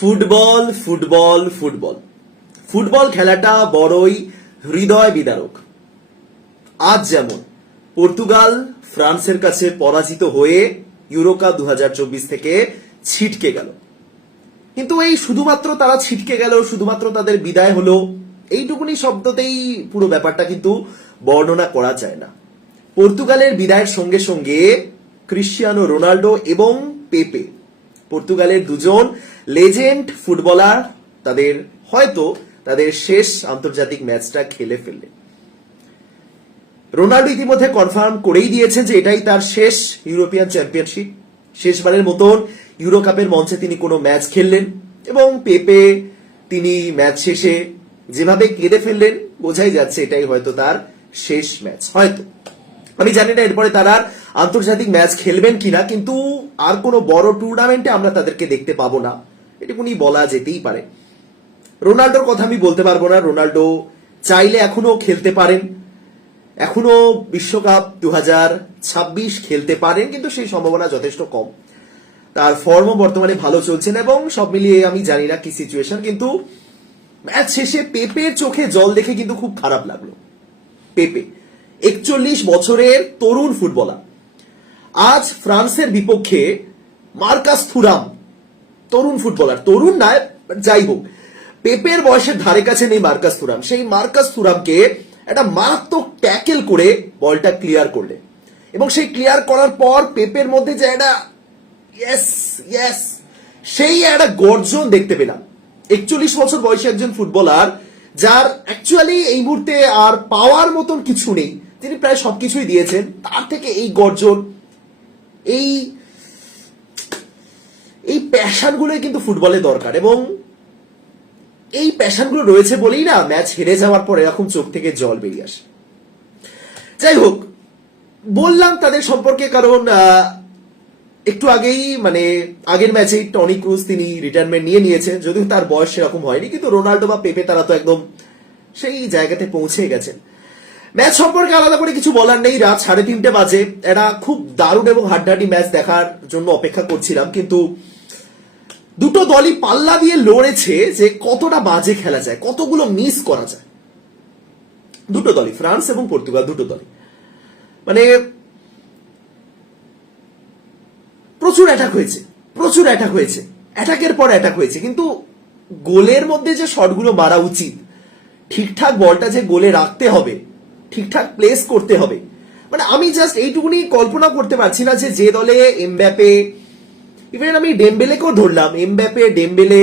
Football football football. Football খেলাটা বড়ই হৃদয় বিদারক। আজ যেমন পর্তুগাল ফ্রান্সের কাছে পরাজিত হয়ে ইউরোকাপ দু থেকে ছিটকে গেল। কিন্তু এই শুধুমাত্র তারা ছিটকে গেল, শুধুমাত্র তাদের বিদায় হলো, এইটুকুনি শব্দতেই পুরো ব্যাপারটা কিন্তু বর্ণনা করা যায় না। পর্তুগালের বিদায়ের সঙ্গে সঙ্গে ক্রিশ্চিয়ানো রোনাল্ডো এবং পেপে পর্তুগালের দুজন লেজেন্ড ফুটবলার তাদের হয়তো তাদের শেষ আন্তর্জাতিক ম্যাচটা খেলে ফেললেন। রোনাল্ডো ইতিমধ্যে কনফার্ম করেই দিয়েছেন যে এটাই তার শেষ ইউরোপিয়ান চ্যাম্পিয়নশিপ। শেষবারের মতন ইউরো কাপের মঞ্চে তিনি কোনো ম্যাচ খেললেন এবং পেপে তিনি ম্যাচ শেষে যেভাবে কেঁদে ফেললেন, বোঝাই যাচ্ছে এটাই হয়তো তার শেষ ম্যাচ। হয়তো আমি জানি না, এরপরে তারা আন্তর্জাতিক ম্যাচ খেলবেন কিনা, কিন্তু আর কোনো বড় টুর্নামেন্টে আমরা তাদেরকে দেখতে পাবো না। এটুকুনি বলা যেতেই পারে। রোনাল্ডোর কথা আমি বলতে পারব না। রোনাল্ডো চাইলে এখনও খেলতে পারেন। এখনও বিশ্বকাপ দু ছাব্বিশ খেলতে পারেন, কিন্তু সেই সম্ভাবনা যথেষ্ট কম। তার ফর্মও বর্তমানে ভালো চলছে না এবং সব মিলিয়ে আমি জানি না কি সিচুয়েশন কিন্তু ম্যাচ শেষে পেপের চোখে জল দেখে কিন্তু খুব খারাপ লাগল। পেপে। একচল্লিশ বছরের তরুণ ফুটবলার। আজ ফ্রান্সের বিপক্ষে মার্কাস থুরাম তরুণ ফুটবলার। তরুণ নয় যাই হোক, পেপের বয়সের ধারে কাছে নেই মার্কাস থুরাম। সেই মার্কাস থুরামকে একটা মারাত্মক ট্যাকেল করে বলটা ক্লিয়ার করলে। এবং সেই ক্লিয়ার করার পর পেপের মধ্যে যে একটা ইয়েস ইয়েস, সেই একটা গর্জন দেখতে পেলাম। একচল্লিশ বছর বয়সী একজন ফুটবলার যার অ্যাকচুয়ালি এই মুহূর্তে আর পাওয়ার মতন কিছু নেই। তিনি প্রায় সবকিছুই দিয়েছেন। তার থেকে এই গর্জন, এই এই প্যাশনগুলোই কিন্তু ফুটবলে দরকার এবং এই প্যাশনগুলো রয়েছে বলেই না ম্যাচ হেরে যাওয়ার পর এরকম চোখ থেকে জল বেরিয়ে আসে। যাই হোক, বললাম তাদের সম্পর্কে কারণ একটু আগেই মানে আগের ম্যাচেই টনি ক্রুজ তিনি রিটায়ারমেন্ট নিয়ে নিয়েছেন। যদিও তার বয়স সেরকম হয়নি, কিন্তু রোনাল্ডো বা পেপে তারা তো একদম সেই জায়গাতে পৌঁছে গেছেন। ম্যাচ সম্পর্কে আলাদা করে কিছু বলার নেই। রাত সাড়ে তিনটে বাজে। এটা খুব দারুণ এবং হাড্ডাহাড্ডি ম্যাচ দেখার জন্য অপেক্ষা করছিলাম, কিন্তু দুটো দলই পাল্লা দিয়ে লড়েছে যে কতটা বাজে খেলা যায়, কতগুলো মিস করা যায়। দুটো দলই, ফ্রান্স এবং পর্তুগাল, দুটো দলই। মানে প্রচুর অ্যাটাক হয়েছে, প্রচুর অ্যাটাক হয়েছে। অ্যাটাকের পর অ্যাটাক হয়েছে, কিন্তু গোলের মধ্যে যে শটগুলো মারা উচিত, ঠিকঠাক বলটা যে গোলে রাখতে হবে ঠিকঠাক প্লেস করতে হবে। মানে আমি জাস্ট এইটুকুনি কল্পনা করতে পারছি না যে যে দলে এমব্যাপে ইভেন আমি ডেমবেলেকেও ধরলাম, এমব্যাপে, ডেমবেলে,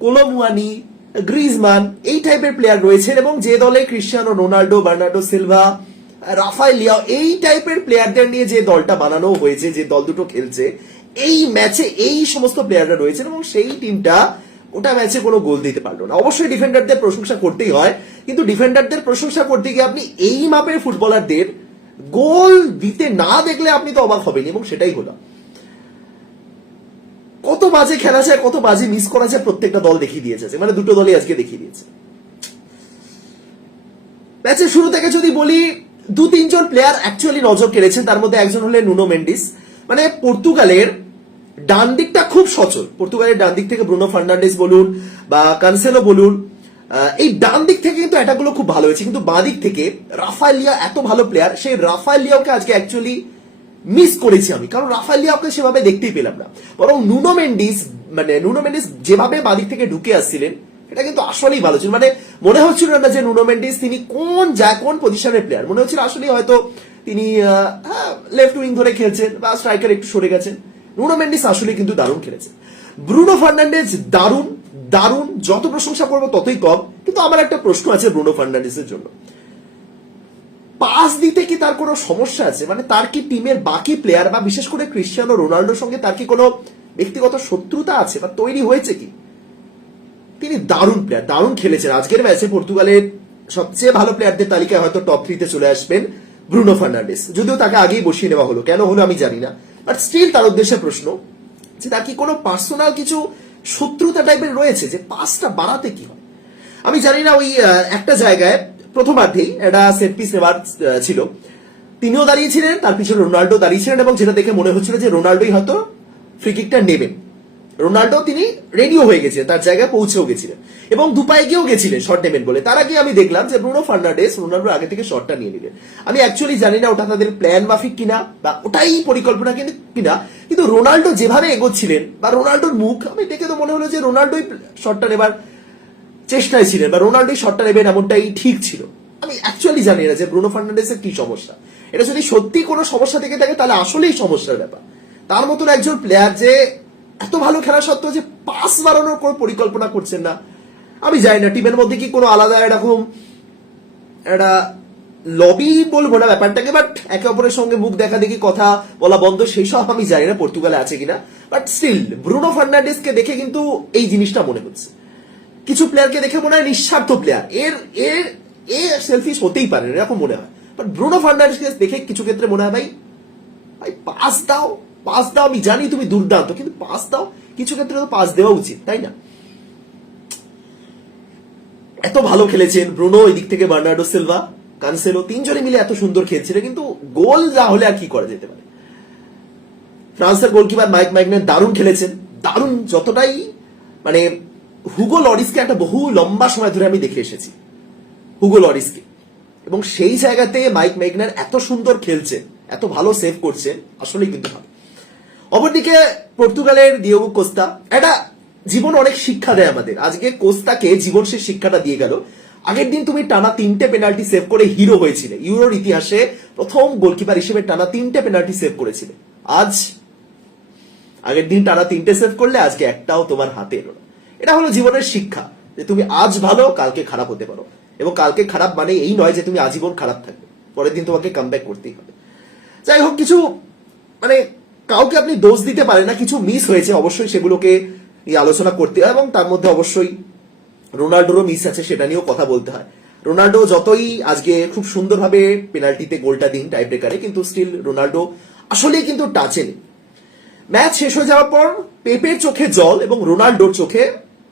কোলোমুয়ানি, গ্রিজমান, এই টাইপের প্লেয়ার রয়েছেন এবং যে দলে Cristiano Ronaldo, Bernardo Silva, Rafael Leao, এই টাইপের প্লেয়ারদের নিয়ে যে দলটা বানানো হয়েছে, যে দল দুটো খেলছে, এই ম্যাচে এই সমস্ত প্লেয়াররা রয়েছেন এবং সেই টিমটা ওটা ম্যাচে কোনো গোল দিতে পারল না। অবশ্যই ডিফেন্ডারদের প্রশংসা করতেই হয়। কিন্তু ডিফেন্ডারদের প্রশংসা করতে গিয়ে আপনি এই মাপের ফুটবলারদের গোল দিতে না দেখলে আপনি তো অবাক হবেন, এবং সেটাই হলো। কত বাজে খেলা যায় কত বাজে মিস করা যায় প্রত্যেকটা দল দেখিয়ে দিয়েছে মানে দুটো দলই আজকে দেখিয়ে দিয়েছে। ম্যাচের শুরু থেকে যদি বলি, দু তিনজন প্লেয়ার অ্যাকচুয়ালি নজর কেড়েছেন, তার মধ্যে একজন হলেন নুনো মেন্ডিস। মানে পর্তুগালের ডান দিকটা খুব সচল। পর্তুগালের ডান দিক থেকে ব্রুনো ফার্নান্ডেস বলুন বা কানসেলো বলুন এই ডান দিক থেকে কিন্তু এটাগুলো খুব ভালো হয়েছে, কিন্তু বাঁ দিক থেকে রাফায়েল লিয়া এত ভালো প্লেয়ার সেই রাফায়েল লিয়াওকে আজকে অ্যাকচুয়ালি মিস করেছি আমি, কারণ রাফায়েল লিয়াওকে সেভাবে দেখতেই পেলাম না। বরং নুনো মেন্ডিস মানে নুনো মেন্ডিস যেভাবে বাঁ দিক থেকে ঢুকে আসছিলেন, এটা কিন্তু আসলেই ভালো ছিল। মানে মনে হচ্ছিল না যে নুনো মেন্ডিস তিনি কোন যা কোন পজিশনের প্লেয়ার মনে হচ্ছিল আসলেই হয়তো তিনি লেফট উইং ধরে খেলছেন বা স্ট্রাইকার একটু সরে গেছেন। নুনো মেন্ডিস আসলে কিন্তু দারুণ খেলেছেন ব্রুনো ফার্নান্ডেজ দারুণ দারুণ, যত প্রশংসা করব ততই কম। কিন্তু আমার একটা প্রশ্ন আছে ব্রুনো ফার্নান্ডেসের জন্য। পাস দিতে কি তার কোনো সমস্যা আছে? মানে তার কি টিমের বাকি প্লেয়ার বা বিশেষ করে ক্রিশ্চিয়ানো রোনাল্ডোর সঙ্গে তার কি কোনো ব্যক্তিগত শত্রুতা আছে বা তৈরি হয়েছে কি? তিনি দারুণ প্লেয়ার দারুণ খেলেছেন। আজকের ম্যাচে পর্তুগালের সবচেয়ে ভালো প্লেয়ারদের তালিকায় হয়তো টপ থ্রিতে চলে আসবেন ব্রুনো ফার্নান্ডেস। যদিও তাকে আগেই বসিয়ে নেওয়া হলো। কেন হলো আমি জানি না। বাট স্টিল তার উদ্দেশ্যে প্রশ্ন যে তার কি কোনো পার্সোনাল কিছু শত্রুতা টাইপের রয়েছে যে পাঁচটা বাড়াতে কি হয়? আমি জানি না ওই একটা জায়গায় প্রথমার্ধেই একটা সেট পিস নেওয়ার ছিল। তিনিও দাঁড়িয়েছিলেন, তার পিছনে রোনাল্ডো দাঁড়িয়েছিলেন এবং যেটা দেখে মনে হচ্ছিল যে রোনাল্ডোই হয়তো ফ্রি কিকটা নেবেন রোনাল্ডো তিনি রেডিও হয়ে গেছিলেন, তার জায়গায় পৌঁছেও গেছিলেন। এবং দুপায়ে গিয়েও গেছিলেন শর্ট নেবেন বলে। তার আগে আমি দেখলাম যে ব্রুনো ফার্নান্ডেস রোনাল্ডোর আগে থেকে শর্টটা নিয়ে নিলেন। আমি অ্যাকচুয়ালি জানি না ওটা তাদের প্ল্যান মাফিক কিনা, বা ওটাই পরিকল্পনা কিন্তু কিনা, কিন্তু রোনাল্ডো যেভাবে এগোচ্ছিলেন, বা রোনাল্ডোর মুখ, আমি দেখে তো মনে হলো যে রোনাল্ডোই শটটা নেবার চেষ্টায় ছিলেন, বা রোনাল্ডোই শটটা নেবেন এমনটাই ঠিক ছিল। আমি অ্যাকচুয়ালি জানি না যে ব্রুনো ফার্নান্ডেসের কি সমস্যা। এটা যদি সত্যি কোনো সমস্যা থেকে থাকে, তাহলে আসলেই সমস্যার ব্যাপার। তার মতন একজন প্লেয়ার যে এত ভালো খেলা সত্ত্বেও যে পাস বাড়ানোর কোনো পরিকল্পনা করছেন না। আমি জানি না টিমের মধ্যে কি কোনো আলাদা এরকম একটা লবি বলব না ব্যাপারটাকে বাট একে অপরের সঙ্গে মুখ দেখা দেখি, কথা বলা বন্ধ, সেই সব আমি জানি না পর্তুগালে আছে কিনা। বাট স্টিল ব্রুনো ফার্নান্ডেসকে দেখে কিন্তু এই জিনিসটা মনে হচ্ছে। কিছু প্লেয়ারকে দেখে মনে হয় নিঃস্বার্থ প্লেয়ার এর এর, এ সেলফিশ হতেই পারে এরকম মনে হয়। বাট ব্রুনো ফার্নান্ডেসকে দেখে কিছু ক্ষেত্রে মনে হয়, ভাই ভাই পাস দাও। পাস দাও, আমি জানি তুমি দুর্দান্ত, কিন্তু পাস দাও, কিছু ক্ষেত্রে তো পাস দেওয়া উচিত, তাই না? এত ভালো খেলেছেন ব্রুনো ওই দিক থেকে বার্নার্ডো সিলভা, কানসেলো, তিনজনে মিলে এত সুন্দর খেলছিল, কিন্তু গোল যা হলে আর কি করা যেতে পারে? ফ্রান্সের গোলকিপার মাইক ম্যাগনেট দারুণ খেলেছেন, দারুণ যতটাই মানে হুগো লরিসকে একটা বহু লম্বা সময় ধরে আমি দেখে এসেছি, হুগো লরিসকে। এবং সেই জায়গাতে মাইক ম্যাগনার এত সুন্দর খেলছেন এত ভালো সেভ করছেন আসলেই কিন্তু ভালো। অপরদিকে পর্তুগালের দিয়েগো কোস্তা এটা জীবন অনেক শিক্ষা দেয় আমাদের। আজকে কোস্তাকে জীবন সে শিক্ষাটা দিয়ে গেল। আগের দিন তুমি টানা তিনটে পেনাল্টি সেভ করে হিরো হয়েছিলে। ইউরোর ইতিহাসে প্রথম গোলকিপার হিসেবে টানা তিনটে পেনাল্টি সেভ করেছিলে। আজ আগের দিন টানা তিনটে সেভ করলে আজকে একটাও তোমার হাতে এলো না। এটা হলো জীবনের শিক্ষা যে তুমি আজ ভালো, কালকে খারাপ হতে পারো। এবং কালকে খারাপ মানে এই নয় যে তুমি আজীবন খারাপ থাকবে। পরের দিন তোমাকে কাম করতেই হবে। যাই হোক, কিছু মানে কাউকে আপনি দোষ দিতে পারেন না, কিছু মিস হয়েছে, অবশ্যই সেগুলোকে আলোচনা করতে হয় এবং তার মধ্যে অবশ্যই রোনাল্ডোরও মিস আছে, সেটা নিয়েও কথা বলতে হয়। রোনাল্ডো যতই আজকে খুব সুন্দরভাবে পেনাল্টিতে গোলটা দিন টাই ব্রেকারে কিন্তু স্টিল রোনাল্ডো আসলেই কিন্তু টাচে নেই। ম্যাচ শেষ হয়ে যাওয়ার পর পেপের চোখে জল এবং রোনাল্ডোর চোখে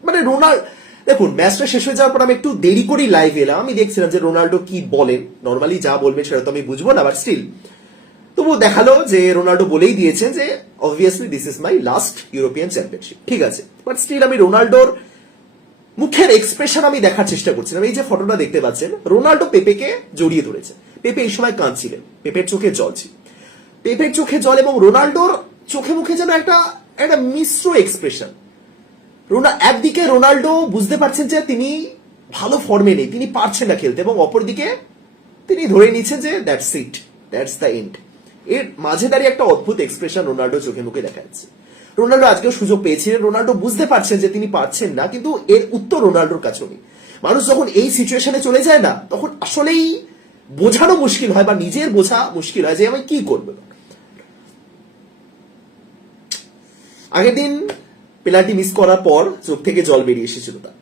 মানে রোনাল্ড দেখুন, ম্যাচটা শেষ হয়ে যাওয়ার পর আমি একটু দেরি করেই লাইভ এলাম। আমি দেখছিলাম যে রোনাল্ডো কি বলেন নর্মালি যা বলবেন সেটা তো আমি বুঝব না বাট স্টিল তবু দেখাল যে রোনাল্ডো বলেই দিয়েছেন যে obviously this is my last European championship ঠিক আছে? বাট স্টিল আমি রোনাল্ডোর মুখের এক্সপ্রেশন আমি দেখার চেষ্টা করছিলাম। এই যে ফটোটা দেখতে পাচ্ছেন, রোনাল্ডো পেপেকে জড়িয়ে ধরেছে। পেপে এই সময় কাঁদছিলেন, পেপের চোখে জল ছিল। পেপের চোখে জল এবং রোনাল্ডোর চোখে মুখে যেন একটা একটা মিশ্র এক্সপ্রেশন রোনা, একদিকে রোনাল্ডো বুঝতে পারছেন যে তিনি ভালো ফর্মে নেই, তিনি পারছেন না খেলতে এবং অপরদিকে তিনি ধরে নিচ্ছেন যে that's it that's the end এর মাঝে দাঁড়িয়ে একটা অদ্ভুত এক্সপ্রেশন রোনাল্ডো চোখে মুখে দেখা যাচ্ছে। রোনাল্ডো আজকেও সুযোগ পেয়েছিলেন। রোনাল্ডো বুঝতে পারছেন যে তিনি পাচ্ছেন না, কিন্তু এর উত্তর রোনাল্ডোর কাছেও নেই। মানুষ যখন এই সিচুয়েশনে চলে যায় না, তখন আসলেই বোঝানো মুশকিল হয় বা নিজের বোঝা মুশকিল হয় যে আমি কি করব। আগের দিন পেনাল্টি মিস করার পর চোখ থেকে জল বেরিয়ে এসেছিল তার।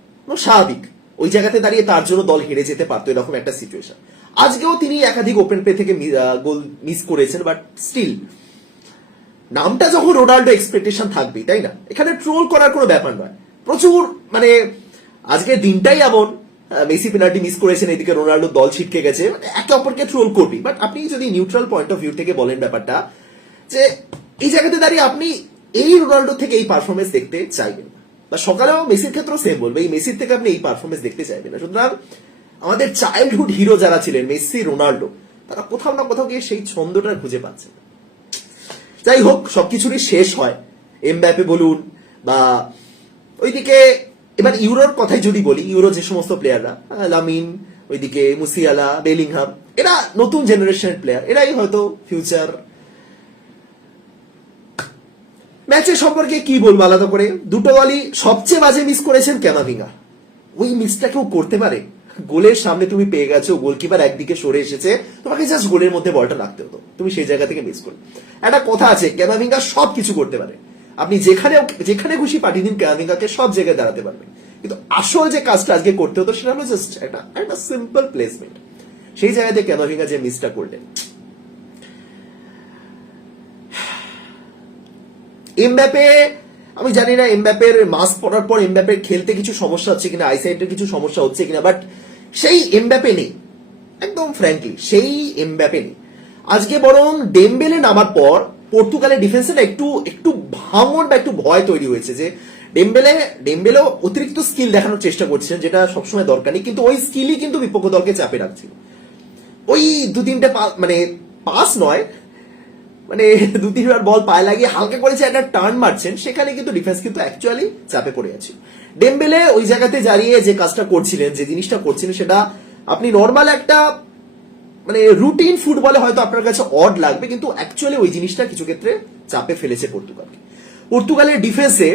স্বাভাবিক। ওই জায়গাতে দাঁড়িয়ে তার জন্য দল হেরে যেতে পারতো এরকম একটা সিচুয়েশন আজকেও তিনি একাধিক ওপেন প্লে থেকে গোল মিস করেছেন বাট স্টিল নামটা যখন রোনাল্ডো এক্সপেকটেশন থাকবে তাই না? এখানে ট্রোল করার কোনো ব্যাপার নয়। প্রচুর মানে আজকের দিনটাই এমন মেসি পেনাল্টি মিস করেছেন, এদিকে রোনাল্ডো দল ছিটকে গেছে মানে একে অপরকে ট্রোল করবি বাট আপনি যদি নিউট্রাল পয়েন্ট অফ ভিউ থেকে বলেন ব্যাপারটা, যে এই জায়গাতে দাঁড়িয়ে আপনি এই রোনাল্ডো থেকে এই পারফরমেন্স দেখতে চাইবেন বা সকালেও মেসির ক্ষেত্রেও সেম বলবে, এই মেসির থেকে আপনি এই পারফরমেন্স দেখতে চাইবেন না। সুতরাং আমাদের চাইল্ডহুড হিরো যারা ছিলেন, মেসি, রোনাল্ডো, তারা কোথাও না কোথাও গিয়ে সেই ছন্দটা খুঁজে পাচ্ছে যাই হোক, সবকিছুরই শেষ হয়। এমব্যাপে বলুন বা ওইদিকে এবার ইউরোর কথাই যদি বলি, ইউরো যে সমস্ত প্লেয়াররা লামিন, ওইদিকে মুসিয়ালা, বেলিংহাম, এরা নতুন জেনারেশনের প্লেয়ার এরাই হয়তো ফিউচার ম্যাচের সম্পর্কে কি বলব আলাদা করে? দুটো দলই সবচেয়ে বাজে মিস করেছেন ক্যামাভিঙ্গা। ওই মিসটা কেউ করতে পারে? গোলের সামনে তুমি পেয়ে গেছো গোলকিপার একদিকে সরে এসেছে, তোমাকে জাস্ট গোলের মধ্যে বলটা রাখতে হতো। তুমি সেই জায়গা থেকে মিস করো একটা কথা আছে ক্যামাভিঙ্গা সব কিছু করতে পারে। আপনি যেখানে যেখানে খুশি পাঠিয়ে দিন ক্যামাভিঙ্গাকে সব জায়গায় দাঁড়াতে পারবেন। কিন্তু আসল যে কাজটা আজকে করতে হতো, সেটা হলো জাস্ট একটা একটা সিম্পল প্লেসমেন্ট সেই জায়গাতে ক্যামাভিঙ্গা যে মিসটা করলেন। এমব্যাপে আমি জানি না এমব্যাপের মাস্ক পরার পর এমব্যাপের খেলতে কিছু সমস্যা হচ্ছে কিনা আইসাইটের কিছু সমস্যা হচ্ছে কিনা বাট সেই এমব্যাপে নেই। একদম ফ্র্যাঙ্কলি সেই এমব্যাপে নেই। আজকে বরং ডেমবেলে নামার পর পর্তুগালের ডিফেন্সে একটু একটু ভাঙন বা একটু ভয় তৈরি হয়েছে যে ডেম্বেলে ডেম্বেলেও অতিরিক্ত স্কিল দেখানোর চেষ্টা করছিলেন, যেটা সবসময় দরকার নেই, কিন্তু ওই স্কিলই কিন্তু বিপক্ষ দলকে চাপে রাখছিল। ওই দু তিনটে মানে পাস নয় মানে দু তিনবার বল পায়ে লাগিয়ে হালকা করেছে একটা টার্ন মারছেন, সেখানে কিন্তু ডিফেন্স কিন্তু অ্যাকচুয়ালি চাপে পড়ে আছে। ডেম্বেলে ওই জায়গাতে দাঁড়িয়ে যে কাজটা করছিলেন, যে জিনিসটা করছিলেন সেটা আপনি নর্মাল একটা মানে রুটিন ফুটবলে হয়তো আপনার কাছে অড লাগবে, কিন্তু অ্যাকচুয়ালি ওই জিনিসটা কিছু ক্ষেত্রে চাপে ফেলেছে পর্তুগালকে। পর্তুগালের ডিফেন্সে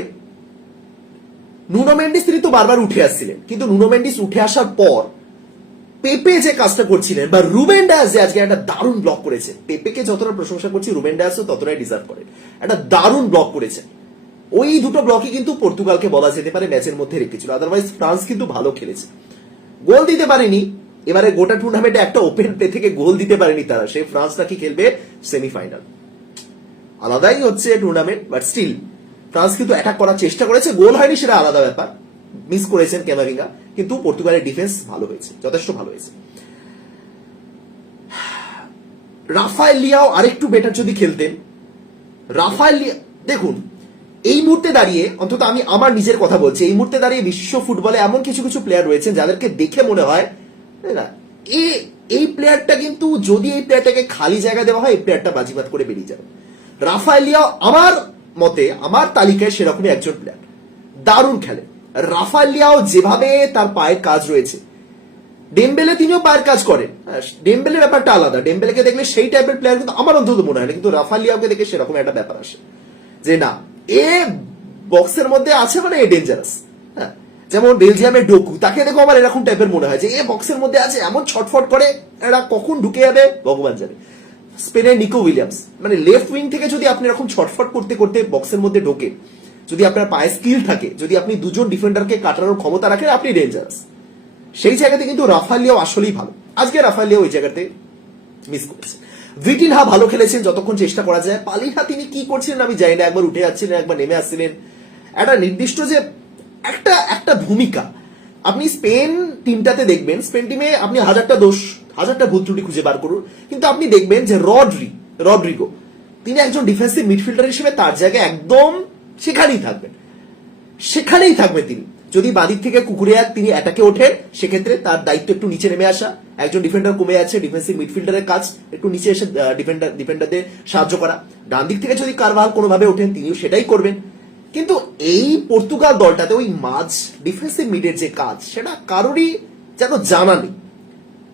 নুনো মেন্ডিস তিনি তো বারবার উঠে আসছিলেন, কিন্তু নুনো মেন্ডিস উঠে আসার পর পেপে যে কাজটা করছিলেন, বা রুবেন ডায়াস যে আজকে একটা দারুণ ব্লক করেছে পেপেকে যতটা প্রশংসা করছি, রুবেন ডায়াসও ততটাই ডিজার্ভ করে। একটা দারুণ ব্লক করেছে ওই দুটো ব্লকই কিন্তু পর্তুগালকে বলা যেতে পারে ম্যাচের মধ্যে রেখেছিল। আদারওয়াইজ ফ্রান্স কিন্তু ভালো খেলেছে। গোল দিতে পারেনি। এবারে গোটা টুর্নামেন্টে একটা ওপেন প্লে থেকে গোল দিতে পারেনি তারা। সে ফ্রান্স নাকি খেলবে সেমিফাইনাল আলাদাই হচ্ছে টুর্নামেন্ট বাট স্টিল ফ্রান্স কিন্তু অ্যাটাক করার চেষ্টা করেছে। গোল হয়নি সেটা আলাদা ব্যাপার। মিস করেছেন ক্যামারিঙ্গা কিন্তু পর্তুগালের ডিফেন্স ভালো হয়েছে, যথেষ্ট ভালো হয়েছে। রাফায়েল লিয়াও আরেকটু বেটার যদি খেলতেন। রাফায়েল লিয়া দেখুন, এই মুহূর্তে দাঁড়িয়ে, অন্তত আমি আমার নিজের কথা বলছি, এই মুহূর্তে দাঁড়িয়ে বিশ্ব ফুটবলে এমন কিছু কিছু প্লেয়ার রয়েছেন যাদেরকে দেখে মনে হয় না? এ, এই প্লেয়ারটা কিন্তু যদি এই প্লেয়ারটাকে খালি জায়গা দেওয়া হয়, এই প্লেয়ারটা বাজিবাদ করে বেরিয়ে যাবে। রাফায়েল লিয়াও আমার মতে, আমার তালিকায় সেরকমই একজন প্লেয়ার দারুণ খেলে। রাফায়েল লিয়াও যেভাবে তার পায়ের কাজ রয়েছে ডেম্বেলে তিনিও পায়ের কাজ করেন। হ্যাঁ, ডেম্বেলের ব্যাপারটা আলাদা। ডেম্বেলেকে দেখলে সেই টাইপের প্লেয়ার কিন্তু আমার অন্তত মনে হয় না কিন্তু রাফাল লিয়াওকে দেখে সেরকম একটা ব্যাপার আসে। যে না এ বক্সের মধ্যে আছে মানে এ ডেঞ্জারাস হ্যাঁ যেমন বেলজিয়ামের ডোকু তাকে দেখো আমার এরকম টাইপের মনে হয় যে এ বক্সের মধ্যে আছে এমন ছটফট করে এরা কখন ঢুকে যাবে? ভগবান জানে। স্পেনের নিকো উইলিয়ামস মানে লেফট উইং থেকে যদি আপনি এরকম ছটফট করতে করতে বক্সের মধ্যে ঢোকে যদি আপনার পায়ে স্কিল থাকে, যদি আপনি দুজন ডিফেন্ডারকে কাটানোর ক্ষমতা রাখেন, আপনি ডেঞ্জারাস সেই জায়গাতে কিন্তু রাফালিয়াও আসলেই ভালো। আজকে রাফালিয়াও ওই জায়গাতে মিস করেছে। ভিটিনহা ভালো খেলেছেন, যতক্ষণ চেষ্টা করা যায়। পালিহা তিনি কি করছিলেন আমি জানি না, একবার উঠে যাচ্ছিলেন, একবার নেমে আসছিলেন। একটা নির্দিষ্ট যে একটা একটা ভূমিকা। আপনি স্পেন টিমটাতে দেখবেন, স্পেন টিমে আপনি হাজারটা দোষ, হাজারটা ভুল ত্রুটি খুঁজে বার করুন। কিন্তু আপনি দেখবেন যে রডরি, রডরিগো, তিনি একজন ডিফেন্সিভ মিডফিল্ডার হিসেবে তার জায়গায় একদম সেখানেই থাকবেন। সেখানেই থাকবে তিনি। যদি বাদিক থেকে কুকুরিয়া তিনি অ্যাটাকে ওঠেন সেক্ষেত্রে তার দায়িত্ব একটু নিচে নেমে আসা। একজন ডিফেন্ডার কমে আছে ডিফেন্সিভ মিডফিল্ডারের কাজ একটু নিচে এসে ডিফেন্ডার ডিফেন্ডারদের সাহায্য করা। ডান দিক থেকে যদি কারভাল কোনোভাবে ওঠেন, তিনিও সেটাই করবেন। কিন্তু এই পর্তুগাল দলটাতে ওই মাঝ ডিফেন্সিভ মিডের যে কাজ, সেটা কারোরই যেন জানা নেই।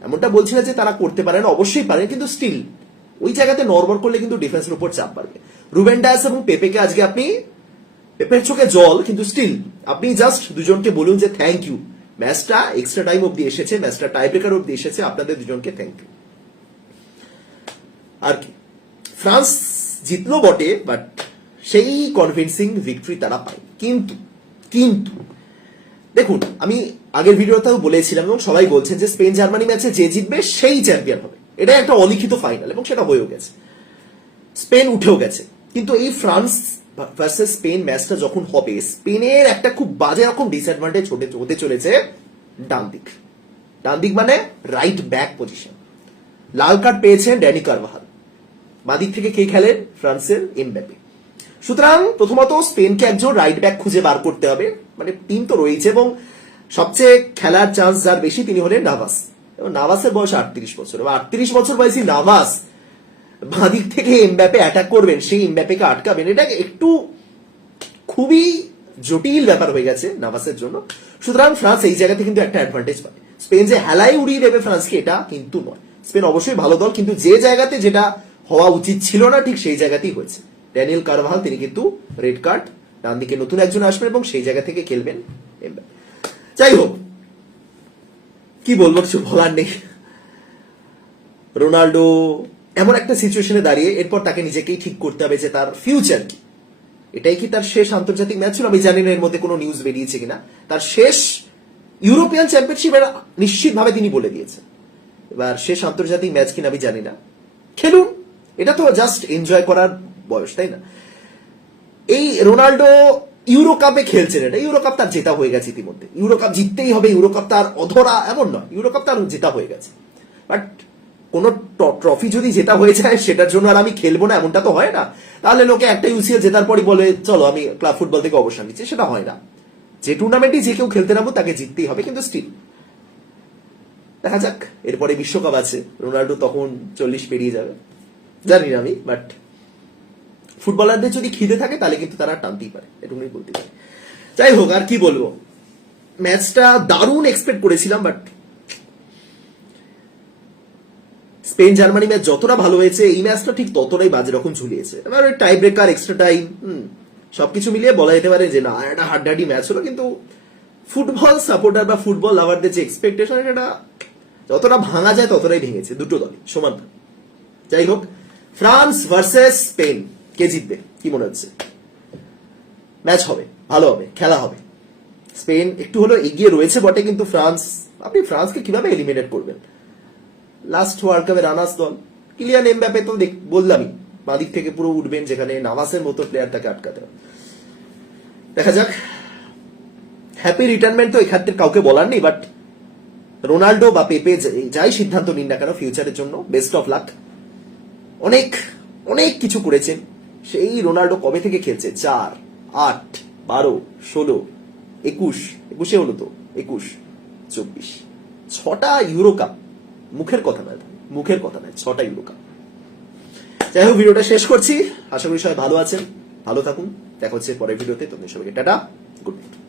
এমনটা বলছি না যে তারা করতে পারেন, অবশ্যই পারেন, কিন্তু স্টিল ওই জায়গাতে নরবর করলে কিন্তু ডিফেন্সের উপর চাপ পারবে রুবেন ডায়াস এবং পেপেকে আজকে আপনি পেপের চোখে জল, কিন্তু স্টিল আপনি জাস্ট দুজনকে বলুন যে থ্যাংক ইউ ম্যাচটা এক্সট্রা টাইম অব্দি এসেছে ম্যাচটা টাই ব্রেকার অব্দি এসেছে, আপনাদের দুজনকে থ্যাংক ইউ আর কি? ফ্রান্স জিতলো বটে বাট সেই কনভিনসিং ভিক্টরি তারা পায়। কিন্তু কিন্তু, দেখুন, আমি আগের ভিডিওতেও বলেছিলাম এবং সবাই বলছেন যে স্পেন জার্মানি ম্যাচে যে জিতবে সেই চ্যাম্পিয়ন হবে। এটা একটা অলিখিত ফাইনাল এবং সেটা হয়েও গেছে। স্পেন উঠেও গেছে। কিন্তু এই ফ্রান্স ভার্সেস স্পেন ম্যাচটা যখন হবে স্পেনের একটা খুব বাজে রকম ডিসঅ্যাডভান্টেজ হতে চলেছে ডান দিক ডান দিক মানে রাইট ব্যাক পজিশন লাল কার্ড পেয়েছেন ড্যানি কারভাহাল। বাদিক থেকে কে খেলেন ফ্রান্সের এমব্যাপে সুতরাং প্রথমত স্পেনকে একজন রাইট ব্যাক খুঁজে বার করতে হবে। মানে টিম তো রয়েছে এবং সবচেয়ে খেলার চান্স যার বেশি তিনি হলেন নাভাস। এবং নাভাসের বয়স আটত্রিশ বছর। এবং আটত্রিশ বছর বয়সী নাভাস বাদিক থেকে এমব্যাপে অ্যাটাক করবেন, সেই এমব্যাপেকে আটকাবেন। এটা একটু খুবই জটিল ব্যাপার হয়ে গেছে নাভাসের জন্য। সুতরাং ফ্রান্স এই জায়গাতে কিন্তু একটা অ্যাডভান্টেজ পাবে স্পেন যে হেলাই উড়িয়ে দেবে ফ্রান্সকে, এটা কিন্তু নয়। স্পেন অবশ্যই ভালো দল, কিন্তু যে জায়গাতে যেটা হওয়া উচিত ছিল না, ঠিক সেই জায়গাতেই হয়েছে। ড্যানিয়েল কারভাল, তিনি কিন্তু রেড কার্ড, ডান দিকে নতুন একজন আসবেন এবং সেই জায়গা থেকে খেলবেন। যাই হোক, কি বলব, কিছু বলার নেই। রোনাল্ডো এমন একটা সিচুয়েশনে দাঁড়িয়ে এরপর তাকে নিজেকেই ঠিক করতে হবে যে তার ফিউচার কি। এটাই কি তার শেষ আন্তর্জাতিক ম্যাচ ছিল আমি জানি না এর মধ্যে কোনো নিউজ বেরিয়েছে কিনা। তার শেষ ইউরোপিয়ান চ্যাম্পিয়নশিপ নিশ্চিতভাবে তিনি বলে দিয়েছেন। এবার শেষ আন্তর্জাতিক ম্যাচ কিনা আমি জানি না। খেলুন। এটা তো জাস্ট এনজয় করার বয়স, তাই না? এই রোনাল্ডো ইউরো কাপে খেলছেন এটা। ইউরো কাপ তার জেতা হয়ে গেছে ইতিমধ্যে। ইউরো কাপ জিততেই হবে। ইউরো কাপ তার অধরা এমন নয়। ইউরো কাপ তার জেতা হয়ে গেছে। বাট কোনো ট্রফি যদি জেতা হয়ে যায়, সেটার জন্য আর আমি খেলব না, এমনটা তো হয় না। তাহলে লোকে একটা ইউসিএল জেতার পরই বলে, চলো, আমি ক্লাব ফুটবল থেকে অবসর নিচ্ছি। সেটা হয় না। যে টুর্নামেন্টে যে কেউ খেলতে নামো তাকে জিততেই হবে, কিন্তু স্টিল দেখা যাক, এরপরে বিশ্বকাপ আছে। রোনাল্ডো তখন চল্লিশ পেরিয়ে যাবে। জানি না আমি বাট ফুটবলারদের যদি খিদে থাকে, তাহলে কিন্তু তারা টানতেই পারে। এটুকুনি বলতে পারে যাই হোক, আর কি বলব? ম্যাচটা দারুণ এক্সপেক্ট করেছিলাম বাট স্পেন জার্মানি ম্যাচ যতটা ভালো হয়েছে, এই ম্যাচটা ঠিক ততটাই বাজে রকম ঝুলিয়েছে। এবার ওই টাই ব্রেকার এক্সট্রা টাইম সবকিছু মিলিয়ে বলা যেতে পারে যে না, একটা হাড্ডাহাড্ডি ম্যাচ হলো, কিন্তু ফুটবল সাপোর্টার বা ফুটবল লাভারদের যে এক্সপেকটেশন এটা যতটা ভাঙা যায় ততটাই ভেঙেছে, দুটো দলই সমান যাই হোক, ফ্রান্স ভার্সেস স্পেন, কে জিতবে, কি মনে হচ্ছে? ম্যাচ হবে, ভালো হবে, খেলা হবে। স্পেন একটু হলো এগিয়ে রয়েছে বটে, কিন্তু ফ্রান্স, আপনি ফ্রান্সকে কীভাবে এলিমিনেট করবেন? লাস্ট ওয়ার্ল্ড কাপের রানার্স দল। কিলিয়ান এমব্যাপে তো বললামই, বাদিক থেকে পুরো উঠবেন যেখানে নামাসের মতো প্লেয়ার তাকে আটকাতে। দেখা যাক। হ্যাপি রিটায়ারমেন্ট তো থেকে কাউকে বলার নেই বাট রোনাল্ডো বা পেপে যাই সিদ্ধান্ত নিন না কেন ফিউচারের জন্য বেস্ট অফ লাক অনেক অনেক কিছু করেছেন। সেই রোনাল্ডো কবে থেকে খেলছে? চার, আট, বারো, ষোলো, একুশ, একুশে হলো তো, একুশ, চব্বিশ। ছটা ইউরো কাপ মুখের কথা নয়, মুখের কথা নয়, ছটাই বোকা। যাই হোক, ভিডিওটা শেষ করছি। আশা করি সবাই ভালো আছেন, ভালো থাকুন। দেখা হচ্ছে পরের ভিডিওতে। তোমাদের সবাইকে টাটা, গুড নাইট।